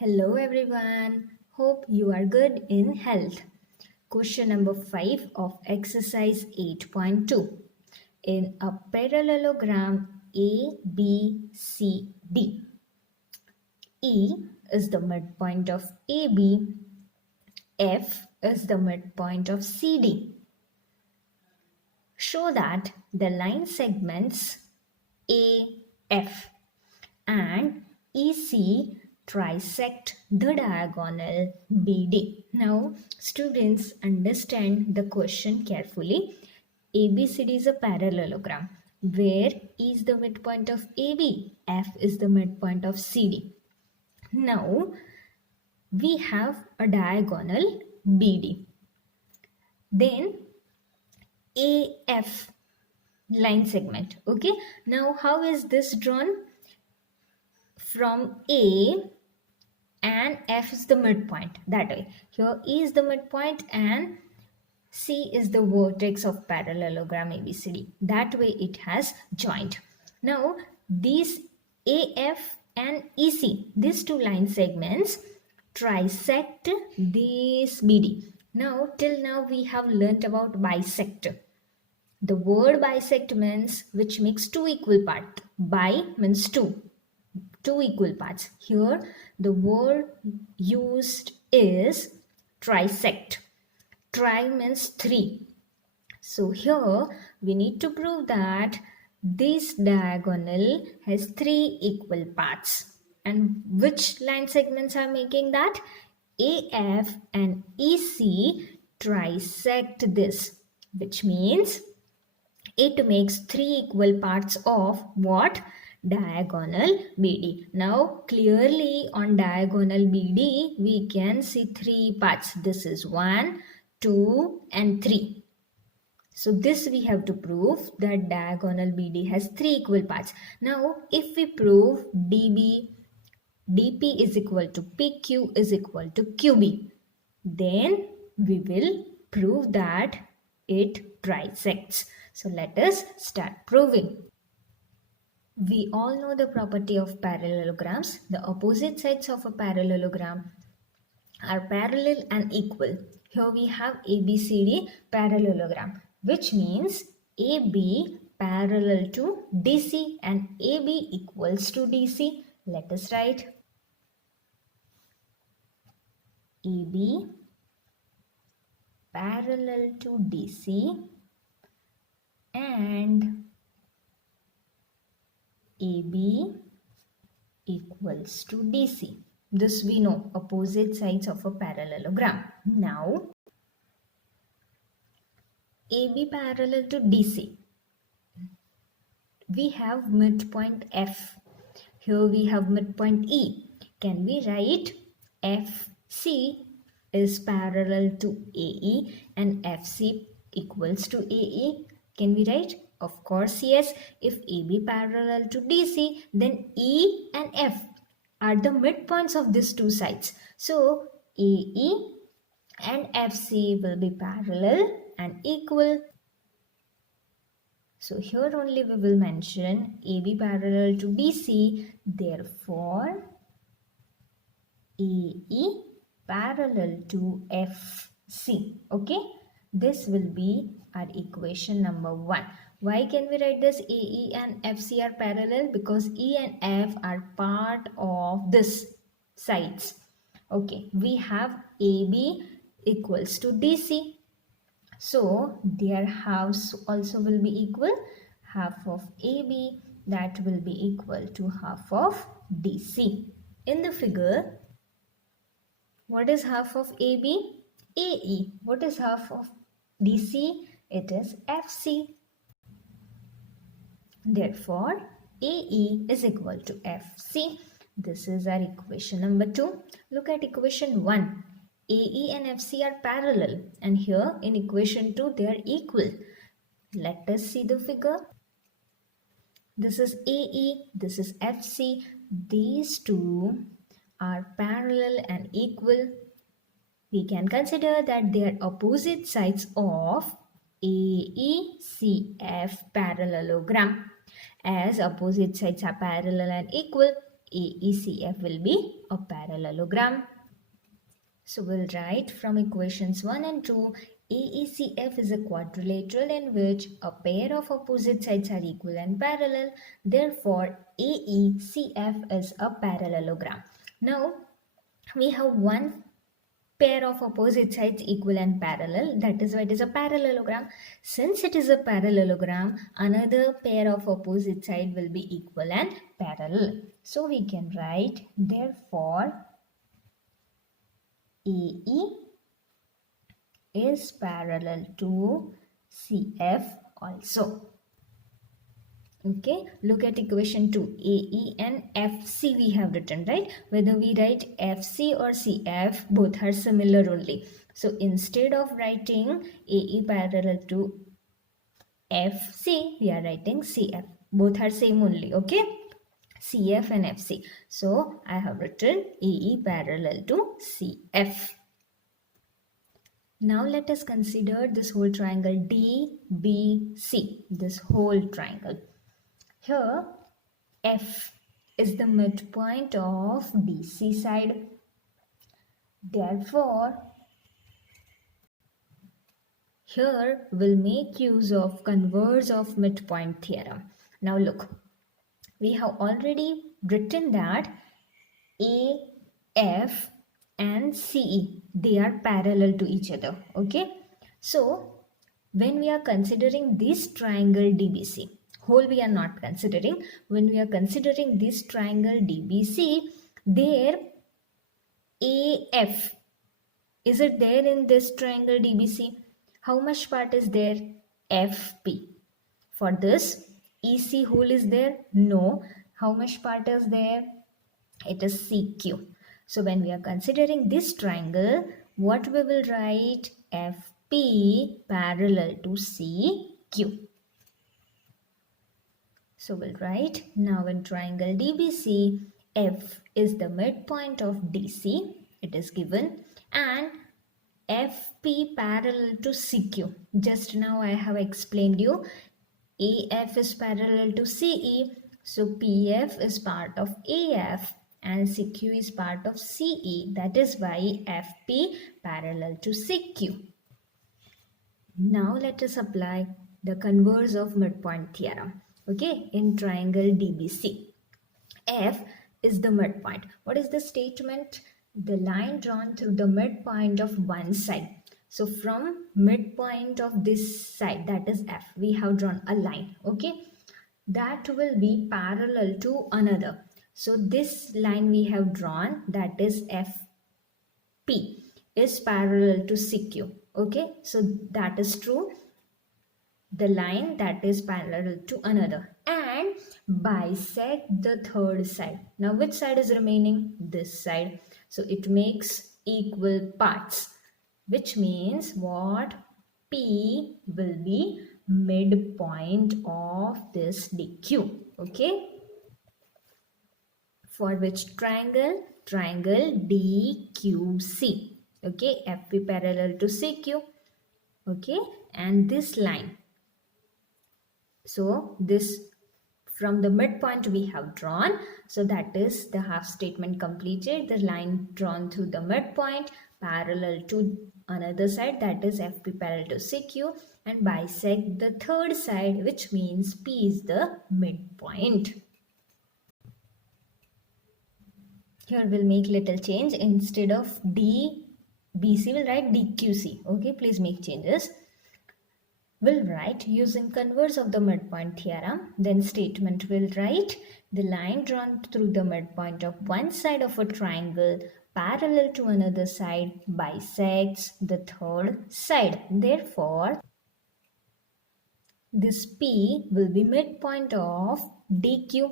Hello everyone. Hope you are good in health. Question number 5 of exercise 8.2. In a parallelogram ABCD, E is the midpoint of AB, F is the midpoint of CD. Show that the line segments AF and EC trisect the diagonal BD. Now, students, understand the question carefully. ABCD is a parallelogram where E is the midpoint of AB, F is the midpoint of CD. Now, we have a diagonal BD. Then AF line segment. Okay, now how is this drawn? From A and F is the midpoint, that way. Here E is the midpoint and C is the vertex of parallelogram ABCD. That way it has joined. Now these AF and EC, these two line segments trisect this BD. Now till now we have learnt about bisect. The word bisect means which makes two equal parts. Bi means two equal parts. Here the word used is trisect. Tri means three. So here we need to prove that this diagonal has three equal parts. And which line segments are making that? AF and EC trisect this, which means it makes three equal parts of what? Diagonal BD. Now clearly on diagonal BD we can see three parts. This is 1, 2 and 3. So this we have to prove that diagonal BD has three equal parts. Now if we prove DP is equal to PQ is equal to QB, then we will prove that it trisects. So let us start proving. We all know the property of parallelograms. The opposite sides of a parallelogram are parallel and equal. Here we have ABCD parallelogram, which means AB parallel to DC and AB equals to DC. Let us write AB parallel to DC and AB equals to DC. This we know, opposite sides of a parallelogram. Now, AB parallel to DC. We have midpoint F. Here we have midpoint E. Can we write FC is parallel to AE and FC equals to AE? Can we write? Of course, yes. If AB parallel to DC, then E and F are the midpoints of these two sides. So, AE and FC will be parallel and equal. So, here only we will mention AB parallel to DC. Therefore, AE parallel to FC. Okay, this will be our equation number 1. Why can we write this? AE and FC are parallel because E and F are part of this sides. Okay, we have AB equals to DC. So their halves also will be equal. Half of AB, that will be equal to half of DC. In the figure, what is half of AB? AE. What is half of DC? It is FC. Therefore, AE is equal to FC. This is our equation number 2. Look at equation 1. AE and FC are parallel, and here in equation 2 they are equal. Let us see the figure. This is AE, this is FC. These two are parallel and equal. We can consider that they are opposite sides of AECF parallelogram. As opposite sides are parallel and equal, AECF will be a parallelogram. So we'll write from equations 1 and 2, AECF is a quadrilateral in which a pair of opposite sides are equal and parallel. Therefore, AECF is a parallelogram. Now, we have one pair of opposite sides equal and parallel. That is why it is a parallelogram. Since it is a parallelogram, another pair of opposite side will be equal and parallel. So we can write, therefore, AE is parallel to CF also. Okay, look at equation 2. AE and FC we have written, right? Whether we write FC or CF, both are similar only. So instead of writing AE parallel to FC, we are writing CF. Both are same only, okay? CF and FC. So I have written AE parallel to CF. Now let us consider this whole triangle DBC, this whole triangle. Here F is the midpoint of BC side. Therefore, here we'll make use of converse of midpoint theorem. Now look, we have already written that AF and CE, they are parallel to each other. Okay, so when we are considering this triangle DBC, whole we are not considering, when we are considering this triangle DBC, there AF, is it there in this triangle DBC? How much part is there? FP. For this, EC whole is there? No. How much part is there? It is CQ. So when we are considering this triangle, what we will write? FP parallel to CQ. So we'll write, now in triangle DBC, F is the midpoint of DC, it is given, and FP parallel to CQ. Just now I have explained you, AF is parallel to CE, so PF is part of AF and CQ is part of CE. That is why FP parallel to CQ. Now let us apply the converse of midpoint theorem. Okay, in triangle DBC, F is the midpoint. What is the statement? The line drawn through the midpoint of one side. So from midpoint of this side, that is F, we have drawn a line. Okay, that will be parallel to another. So this line we have drawn, that is FP, is parallel to CQ. Okay, so that is true. The line that is parallel to another and bisect the third side. Now which side is remaining? This side. So it makes equal parts, which means what? P will be midpoint of this DQ. Okay. For which triangle? Triangle DQC. Okay. FP parallel to CQ. Okay. And this line. So this from the midpoint we have drawn. So that is the half statement completed. The line drawn through the midpoint parallel to another side, that is FP parallel to CQ, and bisect the third side, which means P is the midpoint. Here we'll make little change. Instead of DBC, we'll write DQC. Okay, please make changes. We'll write using converse of the midpoint theorem. Then statement will write the line drawn through the midpoint of one side of a triangle parallel to another side bisects the third side. Therefore, this P will be midpoint of DQ,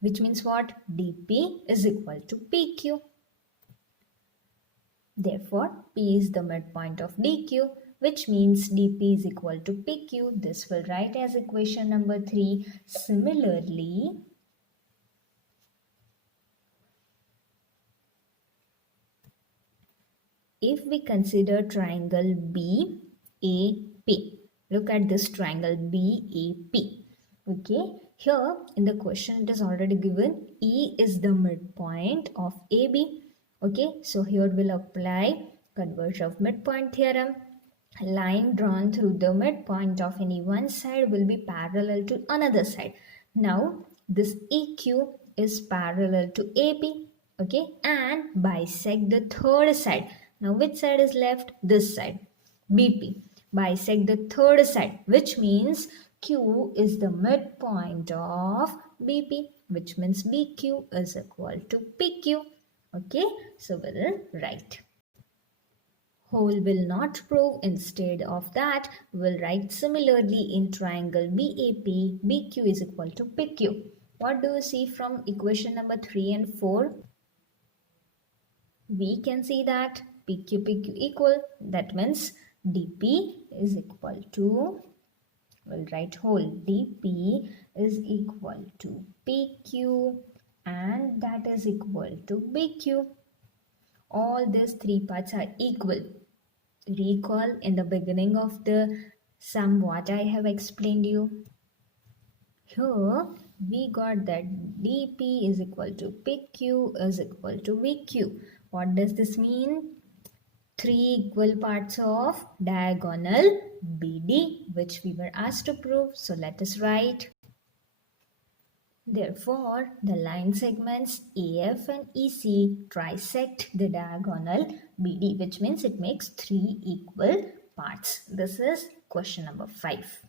which means what? DP is equal to PQ. Therefore, P is the midpoint of DQ, which means dP is equal to PQ. This will write as equation number 3. Similarly, if we consider triangle BAP, look at this triangle BAP. Okay, Here in the question it is already given E is the midpoint of AB. Okay, so here we'll apply conversion of midpoint theorem. Line drawn through the midpoint of any one side will be parallel to another side. Now this EQ is parallel to AB, okay, and bisect the third side. Now which side is left? This side, BP. Bisect the third side, which means Q is the midpoint of BP, which means BQ is equal to PQ. Okay, so we'll write. Whole will not prove. Instead of that, we'll write similarly in triangle BAP, BQ is equal to PQ. What do you see from equation number 3 and 4? We can see that PQ, PQ equal. That means DP is equal to, we'll write whole, DP is equal to PQ and that is equal to BQ. All these three parts are equal. Recall in the beginning of the sum what I have explained you. Here we got that dp is equal to pq is equal to vq. What does this mean? Three equal parts of diagonal BD, which we were asked to prove. So let us write. Therefore, the line segments AF and EC trisect the diagonal BD, which means it makes three equal parts. This is question number 5.